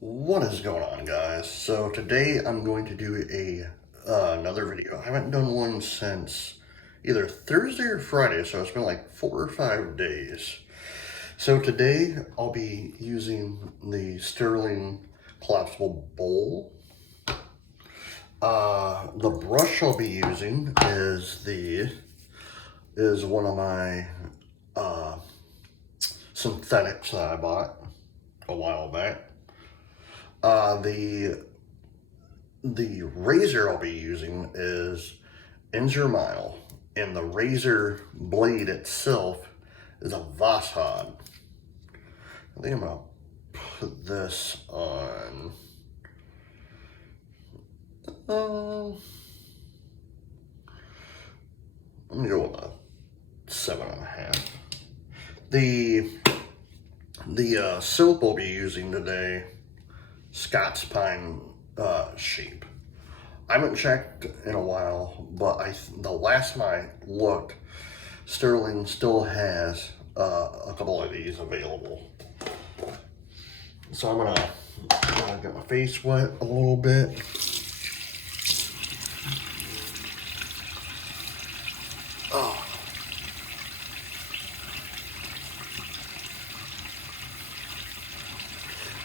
What is going on, guys? So today I'm going to do another video. I haven't done one since either Thursday or Friday, so it's been like 4 or 5 days. So today I'll be using the Stirling collapsible bowl. The brush I'll be using is one of my synthetics that I bought a while back. The razor I'll be using is Mile, and the razor blade itself is a Vashad. I think I'm gonna put this on. I'm gonna go with a 7.5. The soap I'll be using today, Scots pine shape. I haven't checked in a while, but the last time I looked, Stirling still has a couple of these available. So I'm gonna get my face wet a little bit. Oh.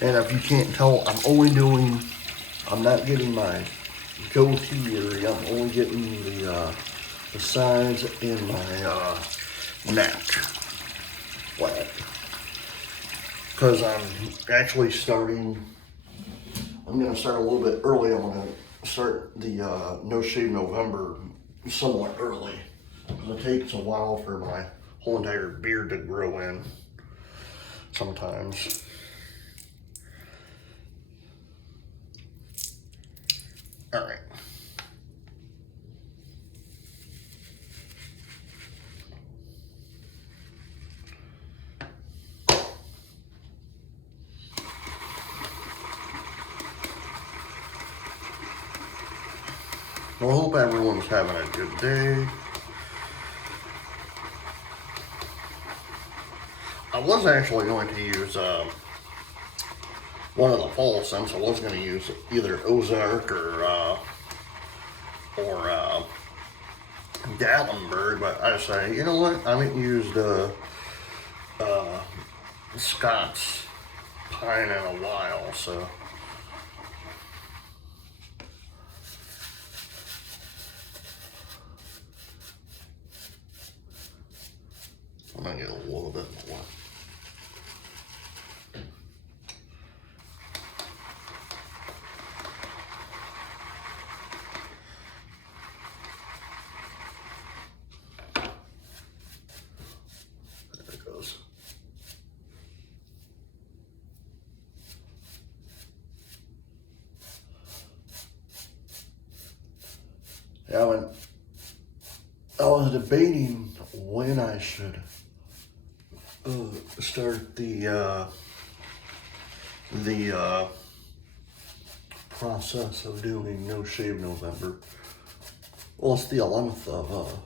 And if you can't tell, I'm not getting my goatee area. I'm only getting the sides and my neck wet. Because I'm gonna start a little bit early. I'm gonna start the No Shave November somewhat early. Because it takes a while for my whole entire beard to grow in sometimes. All right. Well, I hope everyone's having a good day. I was actually going to use one of the fall scents. I was going to use either Ozark or Gatlinburg, but I decided, you know what? I haven't used Scots pine in a while, so. I'm gonna get a little bit more. There it goes. Yeah, I was debating when I should start the process of doing No Shave November. Well, it's the 11th of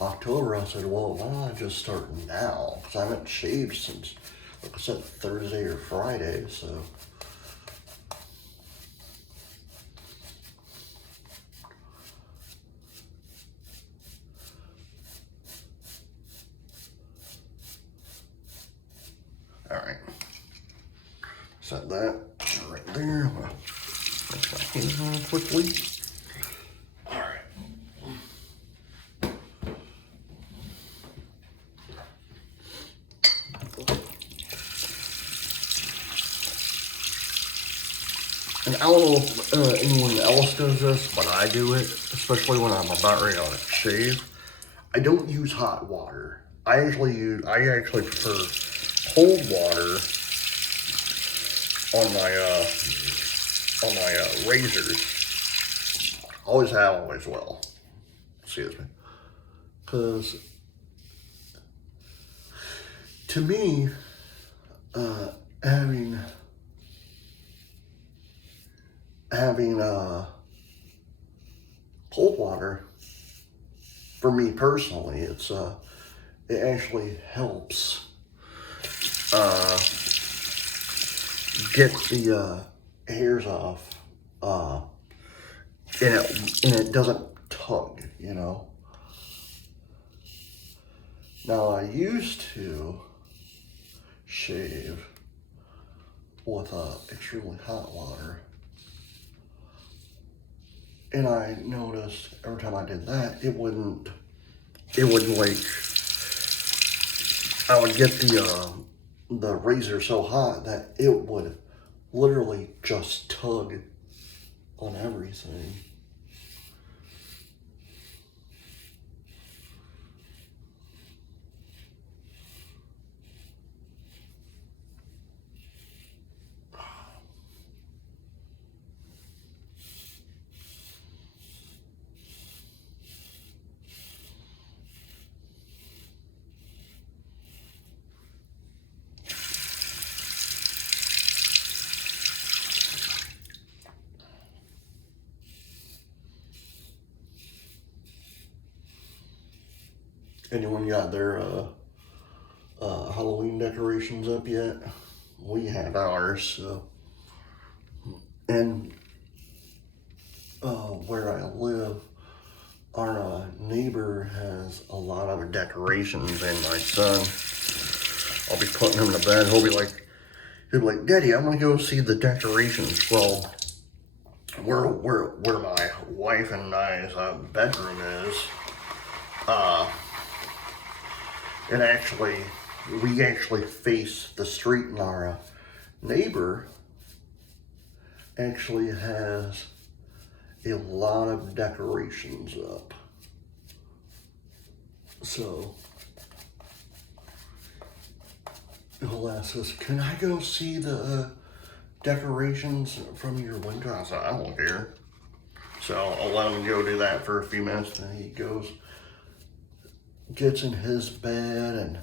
October. I said, well, why don't I just start now? Because I haven't shaved since, like I said, Thursday or Friday, so. All right. Set that right there. I'm gonna rinse my hands on quickly. All right. And I don't know if anyone else does this, but I do it, especially when I'm about ready to shave. I don't use hot water. I actually prefer cold water on my razors. Always have, always will. Excuse me. Because to me, having cold water, for me personally, it actually helps get the hairs off, and it doesn't tug, you know. Now I used to shave with extremely hot water, and I noticed every time I did that, it wouldn't like, I would get the razor so hot that it would literally just tug on everything. Anyone got their Halloween decorations up yet? We have ours, so. And where I live, our neighbor has a lot of decorations, and my son, I'll be putting him to bed. He'll be like, Daddy, I'm gonna go see the decorations. Well, where my wife and I's bedroom is, we actually face the street, and our neighbor actually has a lot of decorations up. So he'll ask us, can I go see the decorations from your window? I said, I don't care. So I'll let him go do that for a few minutes, and he goes, gets in his bed and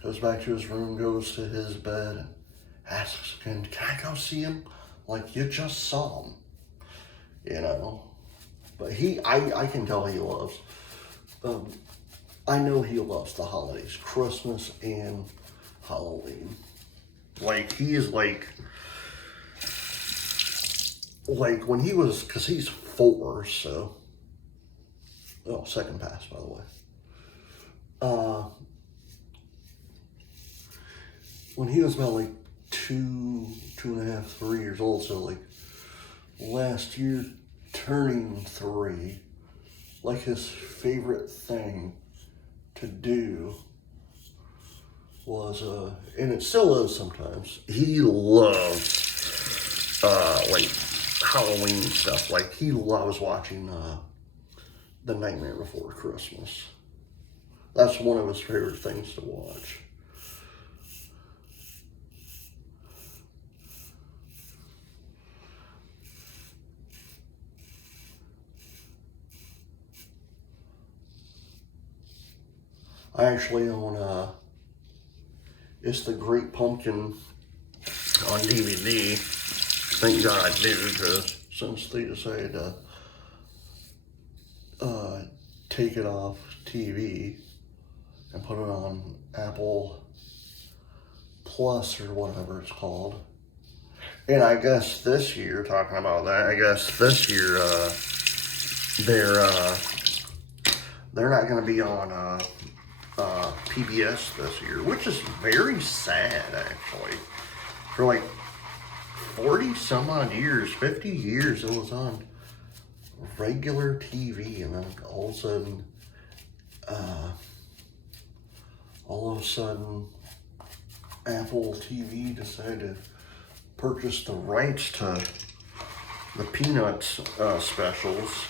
goes back to his room, goes to his bed and asks, can I go see him? Like, you just saw him, you know. But I can tell he loves, I know he loves the holidays, Christmas and Halloween. Like, he is like when he was, because he's 4, so, oh, second pass, by the way. When he was about like 2.5, 3 years old, so like last year turning 3, like his favorite thing to do was, and it still is sometimes, he loves like Halloween stuff. Like, he loves watching The Nightmare Before Christmas. That's one of his favorite things to watch. I actually own It's the Great Pumpkin on DVD. Thank God I do, because since they decided to take it off TV and put it on Apple Plus or whatever it's called. And I guess this year, talking about that, I guess this year they're not going to be on PBS this year, which is very sad, actually. For like 40 some odd years, 50 years, it was on regular TV, and then all of a sudden, Apple TV decided to purchase the rights to the Peanuts specials,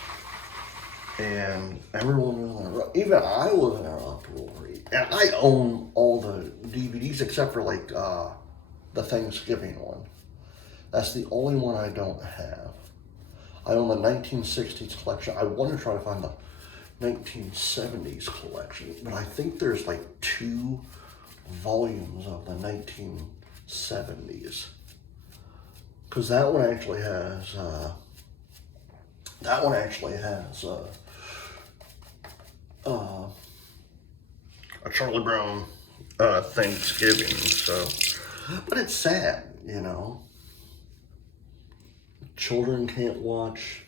and everyone was in a, even I was in an uproar. And I own all the DVDs except for like the Thanksgiving one. That's the only one I don't have. I own the 1960s collection. I want to try to find the 1970s collection, but I think there's like 2 volumes of the 1970s. Because that one actually has a Charlie Brown Thanksgiving. So, but it's sad, you know. Children can't watch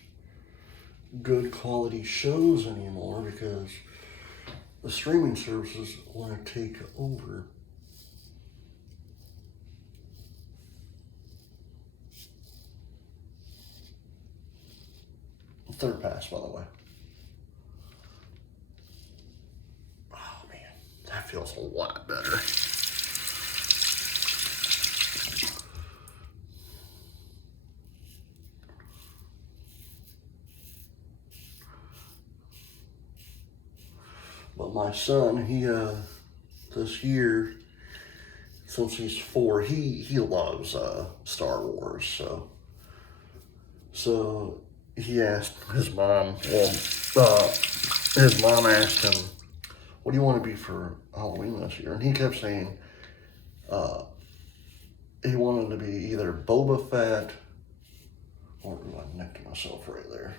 good quality shows anymore because the streaming services want to take over. Third pass, by the way. Oh man, that feels a lot better. But my son, he this year, since he's 4, he loves Star Wars. So he asked his mom. Well, his mom asked him, "What do you want to be for Halloween this year?" And he kept saying he wanted to be either Boba Fett or I nicked myself right there.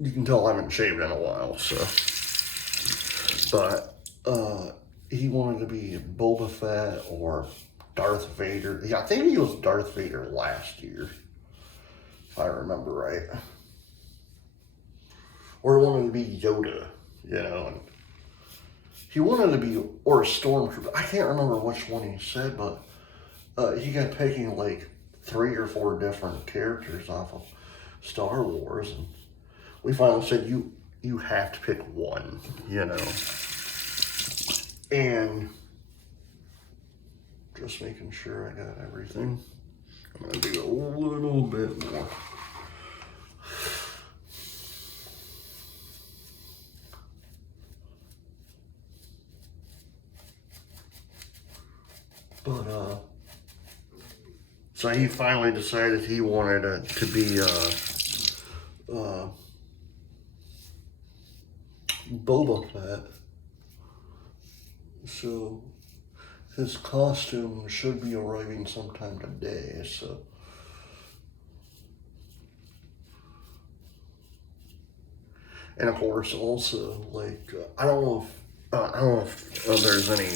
You can tell I haven't shaved in a while, so. But he wanted to be Boba Fett or Darth Vader. Yeah, I think he was Darth Vader last year, if I remember right. Or he wanted to be Yoda, you know, and he wanted to be, or a stormtrooper. I can't remember which one he said, but he kept picking like 3 or 4 different characters off of Star Wars, and we finally said, you have to pick one, you know. And just making sure I got everything. I'm gonna do a little bit more. But so he finally decided he wanted it to be Boba Fett. So his costume should be arriving sometime today. So and of course also like I don't know if there's any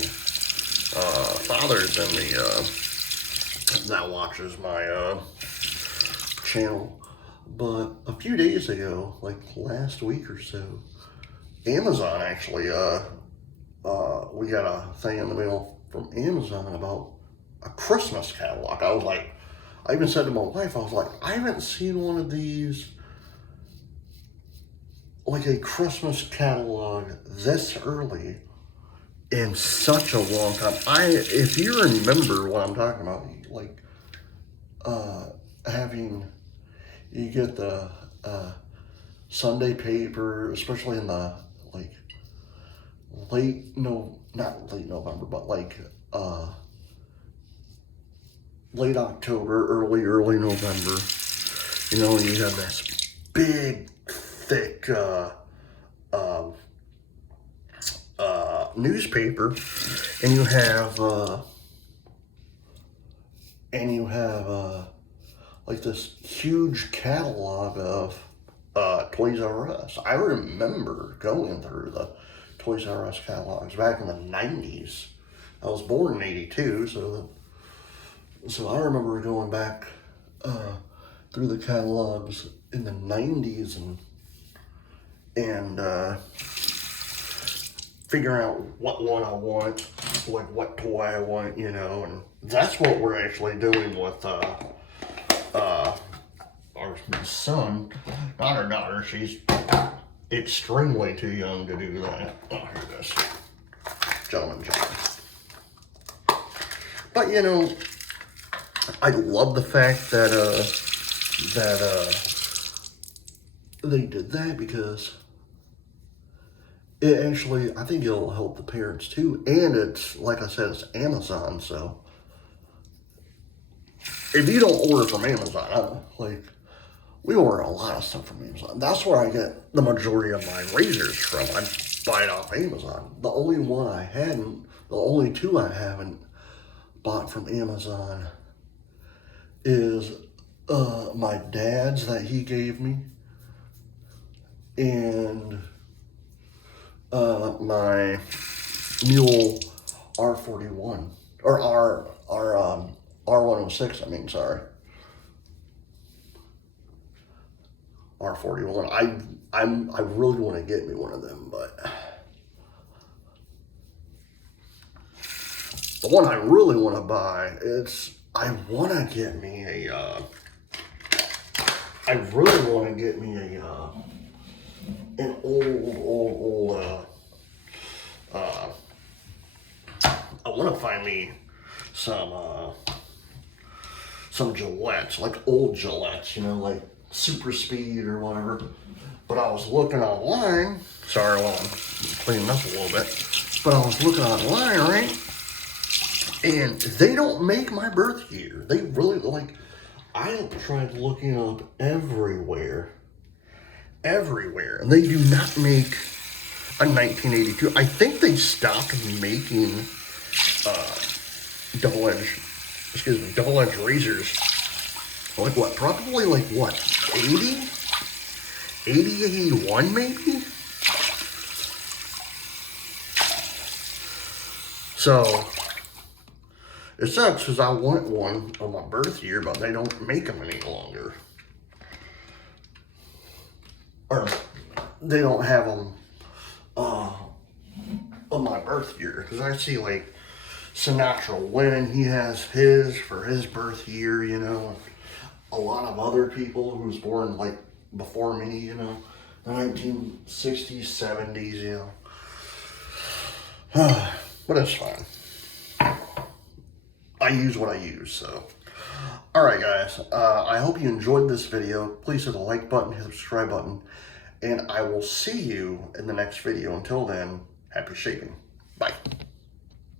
fathers in the that watches my channel, but a few days ago, like last week or so, Amazon actually we got a thing in the mail from Amazon about a Christmas catalog. I was like, I even said to my wife, I was like, I haven't seen one of these, like a Christmas catalog this early in such a long time. If you remember what I'm talking about, like you get the Sunday paper, especially in the like not late November, but like late October, early November. You know, you have this big, thick newspaper, and you have like this huge catalog of Toys R Us. I remember going through the Toys R Us catalogs back in the 90s. I was born in 82, so I remember going back through the catalogs in the 90s and figuring out what one I want, like what toy I want, you know, and that's what we're actually doing with our son, not our daughter. She's extremely too young to do that. Oh, here it is. Gentleman. But you know, I love the fact that they did that, because it actually, I think it'll help the parents too. And it's, like I said, it's Amazon, so if you don't order from Amazon, we order a lot of stuff from Amazon. That's where I get the majority of my razors from. I buy it off Amazon. The only two I haven't bought from Amazon is my dad's that he gave me, and my mule R41, or R106, I mean, sorry. R41. I really want to get me one of them, but the one I really want to buy is, I really want to get me an old, I want to find me some Gillettes, like old Gillettes, you know, like Super Speed or whatever. But I was looking online, sorry while I'm cleaning up a little bit, but I was looking online, right? And they don't make my birth year. They really, like, I tried looking up everywhere, and they do not make a 1982. I think they stopped making double-edged razors. Like what? Probably like what? 80? 80, 81 maybe? So, it sucks because I want one on my birth year, but they don't make them any longer. Or, they don't have them on my birth year. Because I see like Sinatra Lynn, he has his for his birth year, you know. A lot of other people who was born like before me, you know, the 1960s, 70s, you know. But it's fine. I use what I use, so. Alright guys, I hope you enjoyed this video. Please hit the like button, hit the subscribe button, and I will see you in the next video. Until then, happy shaping. Bye.